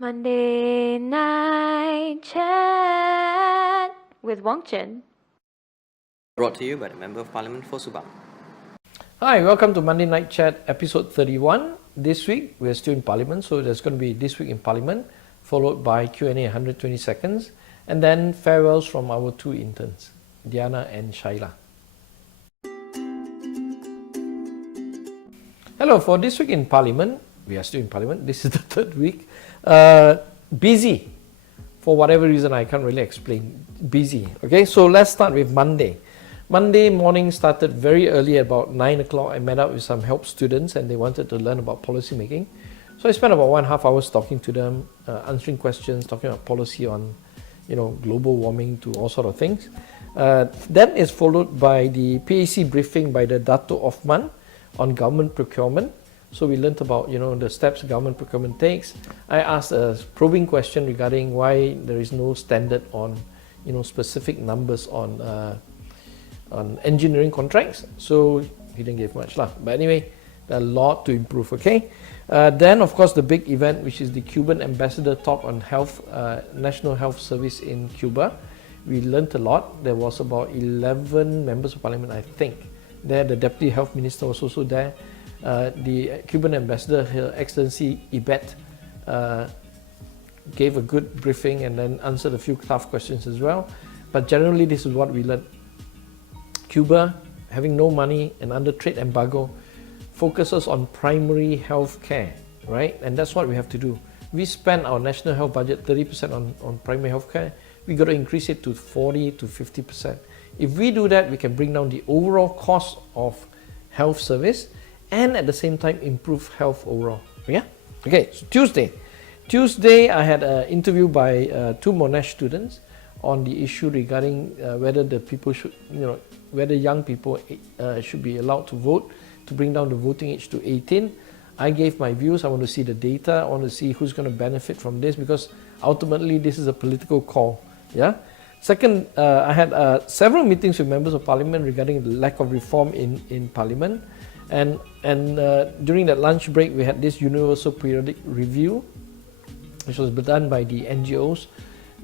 Monday Night Chat with Wong Chen. Brought to you by the Member of Parliament for Subang. Hi, welcome to Monday Night Chat episode 31. This week we're still in Parliament, so there's going to be This Week in Parliament, followed by Q&A 120 seconds, and then farewells from our two interns, Diana and Shaila. Hello, for This Week in Parliament, we are still in Parliament, this is the third week. Busy, for whatever reason I can't really explain, busy. Okay, so let's start with Monday. Monday morning started very early at about 9 o'clock. I met up with some help students and they wanted to learn about policy making. So I spent about 1.5 hours talking to them, answering questions, talking about policy on, global warming to all sort of things. That is followed by the PAC briefing by the Dato Othman on government procurement. So we learnt about the steps government procurement takes. I asked a probing question regarding why there is no standard on specific numbers on engineering contracts. So he didn't give much lah. But anyway, a lot to improve. Okay. Then of course the big event, which is the Cuban ambassador talk on health, national health service in Cuba. We learnt a lot. There was about 11 members of parliament, I think. There, the deputy health minister was also there. The Cuban ambassador, Her Excellency Ibet, gave a good briefing and then answered a few tough questions as well. But generally, this is what we learned. Cuba, having no money and under trade embargo, focuses on primary health care, right? And that's what we have to do. We spend our national health budget 30% on primary health care. We got to increase it to 40 to 50%. If we do that, we can bring down the overall cost of health service and at the same time improve health overall. Yeah? Okay, so Tuesday I had an interview by two Monash students on the issue regarding whether the people should, whether young people should be allowed to vote to bring down the voting age to 18. I gave my views. I want to see the data. I want to see who's going to benefit from this because ultimately this is a political call. Yeah. Second, I had several meetings with members of parliament regarding the lack of reform in parliament. And during that lunch break, we had this universal periodic review, which was done by the NGOs.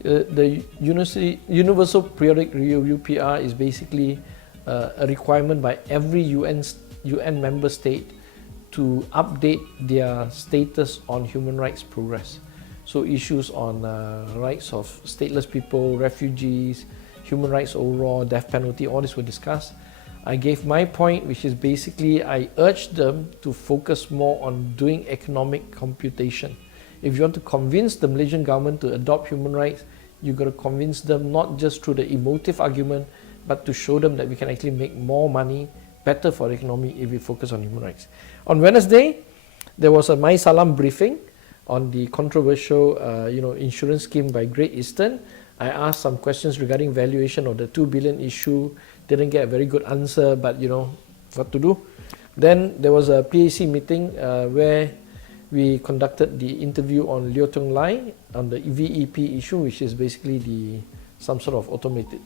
The universal periodic review (UPR) is basically a requirement by every UN member state to update their status on human rights progress. So issues on rights of stateless people, refugees, human rights overall, death penalty, all this were discussed. I gave my point, which is basically I urged them to focus more on doing economic computation. If you want to convince the Malaysian government to adopt human rights, you've got to convince them not just through the emotive argument, but to show them that we can actually make more money, better for the economy if we focus on human rights. On Wednesday, there was a My Salam briefing on the controversial insurance scheme by Great Eastern. I asked some questions regarding valuation of the 2 billion issue. Didn't get a very good answer, but what to do. Then there was a PAC meeting where we conducted the interview on Liu Tong Lai on the VEP issue, which is basically some sort of automated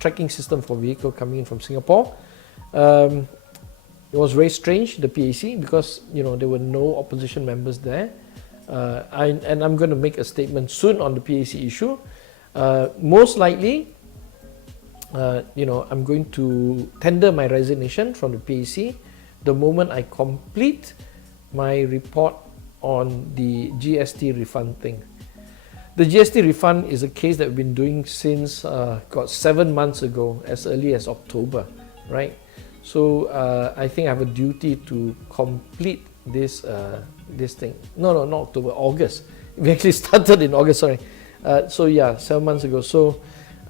tracking system for vehicle coming in from Singapore. It was very strange, the PAC, because there were no opposition members there. And I'm going to make a statement soon on the PAC issue. Most likely, I'm going to tender my resignation from the PAC the moment I complete my report on the GST refund thing. The GST refund is a case that we've been doing since 7 months ago, as early as October, right? So I think I have a duty to complete this thing. No, not October, August. We actually started in August, sorry. So yeah, 7 months ago. So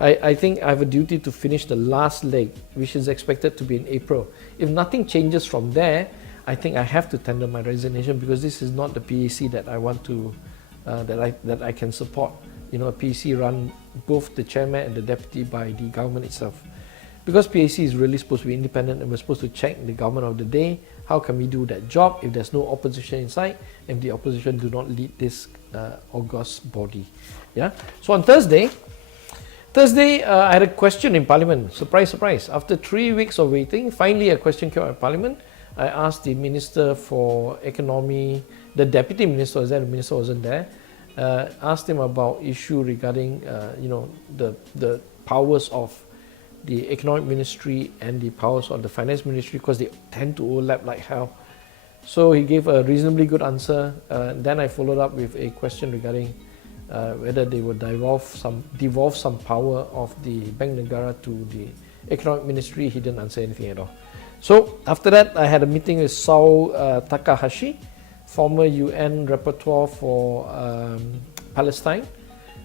I think I have a duty to finish the last leg, which is expected to be in April. If nothing changes from there, I think I have to tender my resignation because this is not the PAC that I want to, that I can support. A PAC run both the chairman and the deputy by the government itself. Because PAC is really supposed to be independent and we're supposed to check the government of the day, how can we do that job if there's no opposition inside, if the opposition do not lead this august body? Yeah. So on Thursday, I had a question in Parliament. Surprise, surprise. After 3 weeks of waiting, finally a question came out in Parliament. I asked the Minister for Economy The deputy minister was there, the minister wasn't there. Asked him about issue regarding the powers of the economic ministry and the powers of the finance ministry, because they tend to overlap like hell. So he gave a reasonably good answer. Then I followed up with a question regarding whether they would devolve some power of the Bank Negara to the economic ministry. He didn't answer anything at all. So after that, I had a meeting with Saul Takahashi, former UN rapporteur for Palestine.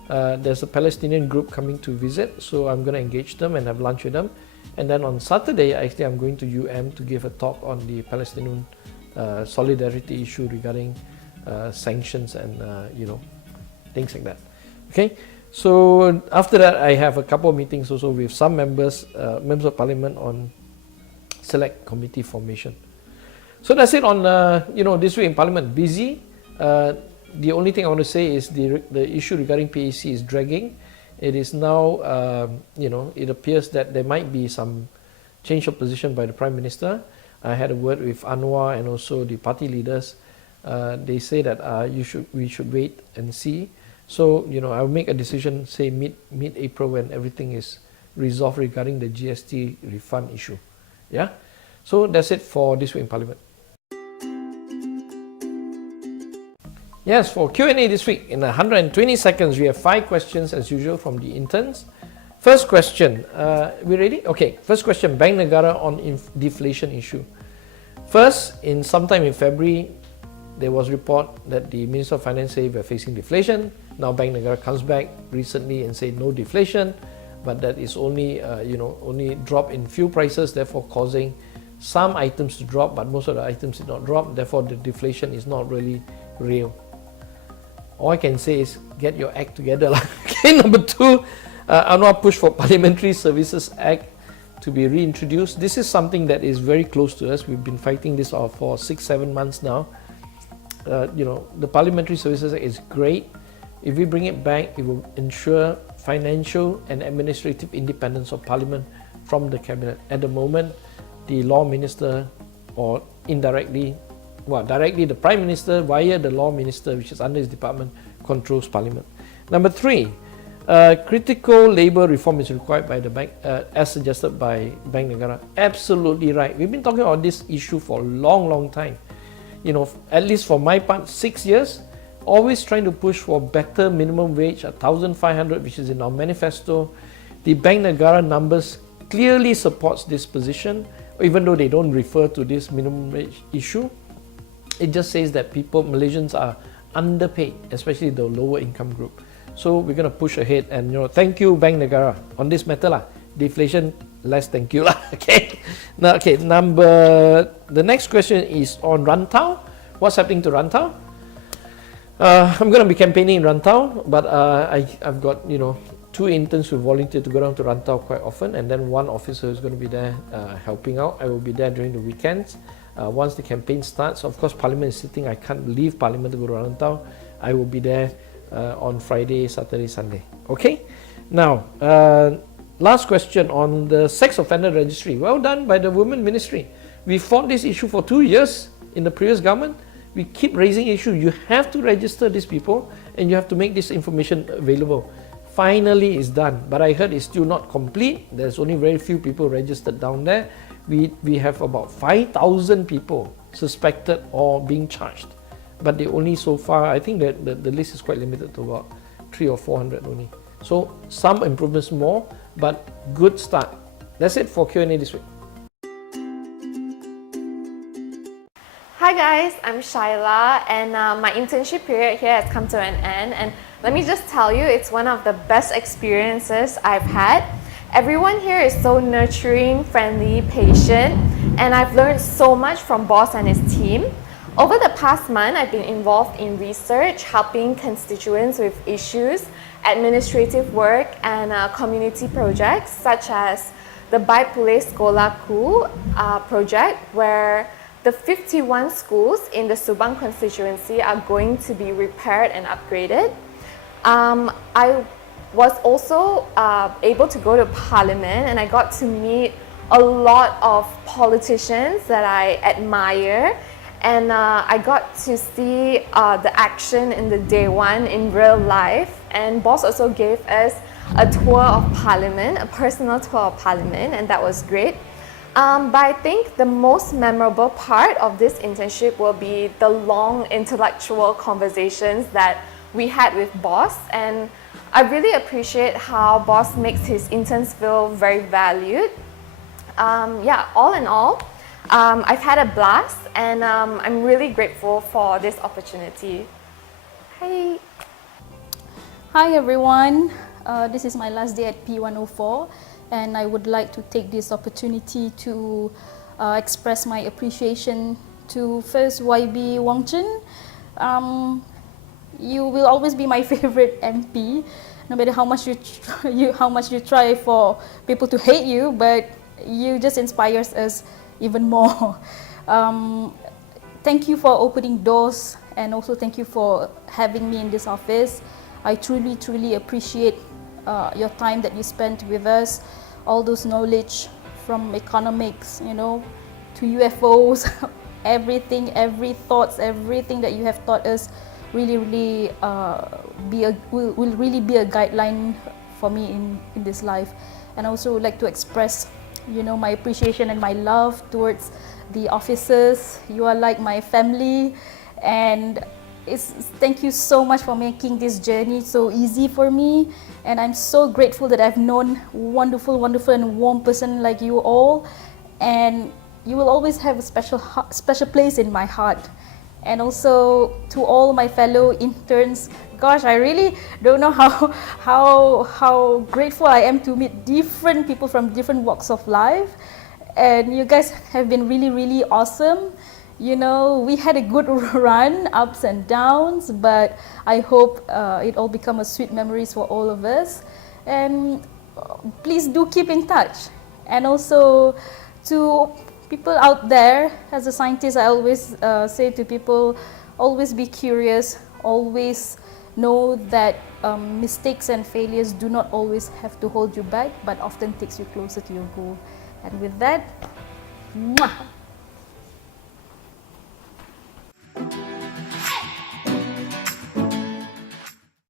There's a Palestinian group coming to visit, so I'm going to engage them and have lunch with them. And then on Saturday, actually, I'm going to UM to give a talk on the Palestinian solidarity issue regarding sanctions and things like that. Okay, so after that, I have a couple of meetings also with some members of Parliament on select committee formation. So that's it on this week in Parliament. Busy. The only thing I want to say is the issue regarding PAC is dragging. It is now, it appears that there might be some change of position by the Prime Minister. I had a word with Anwar and also the party leaders. They say that we should wait and see. So, I'll make a decision, say mid-April, when everything is resolved regarding the GST refund issue. Yeah? So that's it for this week in Parliament. Yes, for Q&A this week, in 120 seconds, we have 5 questions as usual from the interns. First question, we ready? Okay, first question, Bank Negara on deflation issue. First, sometime in February, there was report that the Minister of Finance said we're facing deflation. Now Bank Negara comes back recently and say no deflation, but that is only only drop in fuel prices, therefore causing some items to drop, but most of the items did not drop. Therefore, the deflation is not really real. All I can say is get your act together. Okay, number 2, Anwar push for Parliamentary Services Act to be reintroduced. This is something that is very close to us. We've been fighting this for 6-7 months now. The Parliamentary Services Act is great. If we bring it back, it will ensure financial and administrative independence of Parliament from the Cabinet. At the moment, the Law Minister, or indirectly, directly the Prime Minister via the Law Minister, which is under his department, controls Parliament. Number 3, critical labour reform is required by the bank, as suggested by Bank Negara. Absolutely right. We've been talking about this issue for a long time. At least for my part, 6 years, always trying to push for better minimum wage, 1,500, which is in our manifesto. The Bank Negara numbers clearly supports this position, even though they don't refer to this minimum wage issue. It just says that Malaysians are underpaid, especially the lower income group. So we're going to push ahead, and thank you Bank Negara on this matter lah. Deflation, less thank you lah. Okay. Now, the next question is on Rantau. What's happening to Rantau? I'm going to be campaigning in Rantau, but I've got 2 interns who volunteer to go down to Rantau quite often, and then 1 officer who's going to be there helping out. I will be there during the weekends. Once the campaign starts, of course Parliament is sitting, I can't leave Parliament to go to Rantau. I will be there on Friday, Saturday, Sunday. Okay? Now, last question on the sex offender registry. Well done by the Women Ministry. We fought this issue for 2 years in the previous government. We keep raising issue. You have to register these people and you have to make this information available. Finally, it's done, but I heard it's still not complete. There's only very few people registered down there. We have about 5,000 people suspected or being charged, but they only so far, I think that the list is quite limited to about 300 or 400 only. So some improvements more, but good start. That's it for Q&A this week. Hi guys, I'm Shaila, and my internship period here has come to an end, and let me just tell you, it's one of the best experiences I've had. Everyone here is so nurturing, friendly, patient, and I've learned so much from boss and his team. Over the past month, I've been involved in research, helping constituents with issues, administrative work, and community projects such as the Baik Pulih Sekolahku project, where the 51 schools in the Subang constituency are going to be repaired and upgraded. I was also able to go to Parliament, and I got to meet a lot of politicians that I admire, and I got to see the action in the day one in real life. And boss also gave us a tour of Parliament, a personal tour of Parliament, and that was great. But I think the most memorable part of this internship will be the long intellectual conversations that we had with boss, and I really appreciate how boss makes his interns feel very valued. Yeah, all in all, I've had a blast, and I'm really grateful for this opportunity. Hi. Hi everyone, this is my last day at P104, and I would like to take this opportunity to express my appreciation to first YB Wong Chen. You will always be my favorite MP, no matter how much you try for people to hate you, but you just inspires us even more. Thank you for opening doors, and also thank you for having me in this office. I truly appreciate your time that you spent with us, all those knowledge from economics, you know, to UFOs, everything, every thoughts, everything that you have taught us will really be a guideline for me in this life. And I also would like to express, you know, my appreciation and my love towards the officers. You are like my family, and thank you so much for making this journey so easy for me. And I'm so grateful that I've known wonderful and warm person like you all, and you will always have a special place in my heart. And also to all my fellow interns, gosh, I really don't know how grateful I am to meet different people from different walks of life. And you guys have been really awesome. You know, we had a good run, ups and downs, but I hope it all become a sweet memories for all of us. And please do keep in touch. And also to people out there, as a scientist, I always say to people, always be curious, always know that mistakes and failures do not always have to hold you back, but often takes you closer to your goal. And with that, mwah!